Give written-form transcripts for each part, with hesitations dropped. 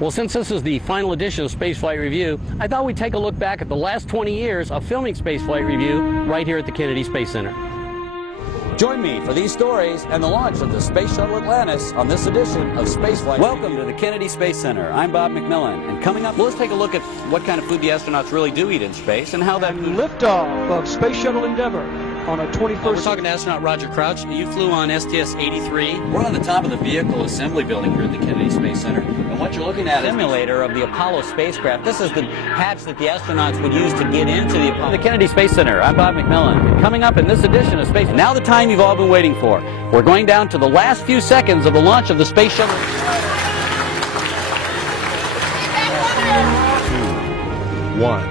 Well, since this is the final edition of Spaceflight Review, I thought we'd take a look back at the last 20 years of filming Spaceflight Review right here at the Kennedy Space Center. Join me for these stories and the launch of the Space Shuttle Atlantis on this edition of Spaceflight. Welcome to the Kennedy Space Center. I'm Bob McMillan, and coming up, let's take a look at what kind of food the astronauts really do eat in space and how that liftoff of Space Shuttle Endeavour on a 21st. We're talking to astronaut Roger Crouch. You flew on STS-83. We're on the top of the vehicle assembly building here at the Kennedy Space Center, and what you're looking at is a simulator of the Apollo spacecraft. This is the hatch that the astronauts would use to get into the Apollo. The Kennedy Space Center. I'm Bob McMillan, and coming up in this edition of Space. Now the time you've all been waiting for. We're going down to the last few seconds of the launch of the Space Shuttle. 2, 1.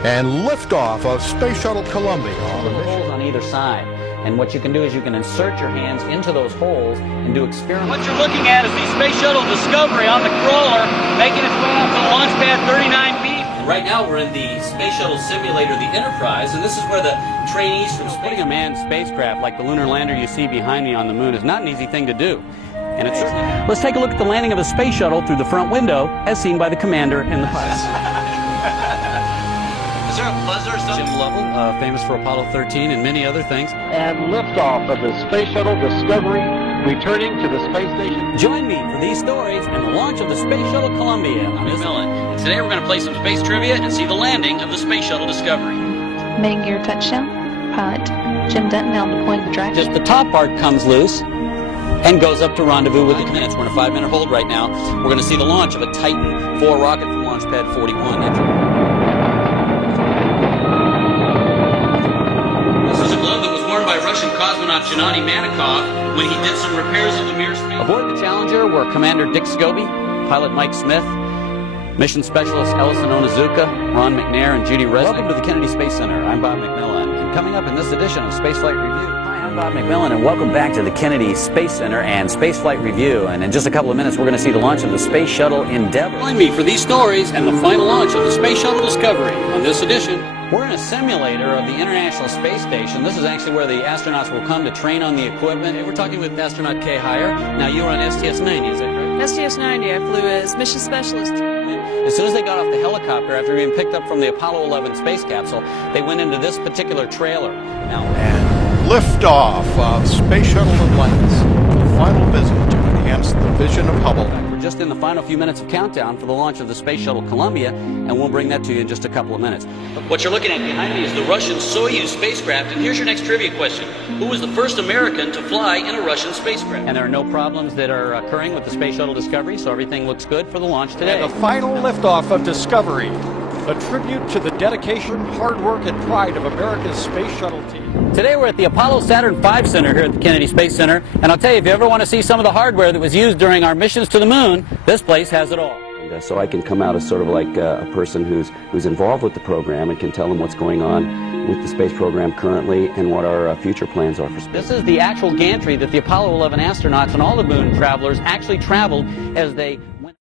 And liftoff of Space Shuttle Columbia on the mission. Holes on either side. And what you can do is you can insert your hands into those holes and do experiments. What you're looking at is the Space Shuttle Discovery on the crawler, making its way out to launch pad 39B. And right now we're in the Space Shuttle simulator, the Enterprise, and this is where the trainees from space... Putting a manned spacecraft like the lunar lander you see behind me on the moon is not an easy thing to do. And it's certainly... Let's take a look at the landing of the space shuttle through the front window, as seen by the commander and the pilot. Is there a buzzer or something? Jim Lovell, famous for Apollo 13 and many other things. And liftoff of the Space Shuttle Discovery, returning to the space station. Join me for these stories and the launch of the Space Shuttle Columbia. I'm McMillan. Today we're going to play some space trivia and see the landing of the Space Shuttle Discovery. Main gear touchdown. Pilot Jim Denton now deploying the drive. Just the top part comes loose and goes up to rendezvous within minutes. We're in a 5-minute hold right now. We're going to see the launch of a Titan 4 rocket from Launch Pad 41. By Russian cosmonaut Gennady Manikov when he did some repairs of the Mir space. Aboard the Challenger were Commander Dick Scobie, pilot Mike Smith, mission specialist Ellison Onizuka, Ron McNair, and Judy Resnick. Welcome to the Kennedy Space Center. I'm Bob McMillan, and coming up in this edition of Spaceflight Review. Hi, I'm Bob McMillan, and welcome back to the Kennedy Space Center and Spaceflight Review. And in just a couple of minutes, we're going to see the launch of the Space Shuttle Endeavour. Join me for these stories and the final launch of the Space Shuttle Discovery on this edition. We're in a simulator of the International Space Station. This is actually where the astronauts will come to train on the equipment. We're talking with astronaut Kay Heyer. Now, you were on STS-90, is that correct? STS-90, I flew as mission specialist. As soon as they got off the helicopter, after being picked up from the Apollo 11 space capsule, they went into this particular trailer. Now, And liftoff of Space Shuttle Atlantis. The final visit to enhance the vision of Hubble. we're just in the final few minutes of countdown for the launch of the Space Shuttle Columbia, and we'll bring that to you in just a couple of minutes. What you're looking at behind me is the Russian Soyuz spacecraft, and here's your next trivia question. Who was the first American to fly in a Russian spacecraft? And there are no problems that are occurring with the Space Shuttle Discovery, so everything looks good for the launch today. And the final liftoff of Discovery, a tribute to the dedication, hard work, and pride of America's space shuttle team. Today we're at the Apollo Saturn V Center here at the Kennedy Space Center, and I'll tell you, if you ever want to see some of the hardware that was used during our missions to the moon, this place has it all. So I can come out as sort of like a person who's involved with the program and can tell them what's going on with the space program currently and what our future plans are for space. This is the actual gantry that the Apollo 11 astronauts and all the moon travelers actually traveled as they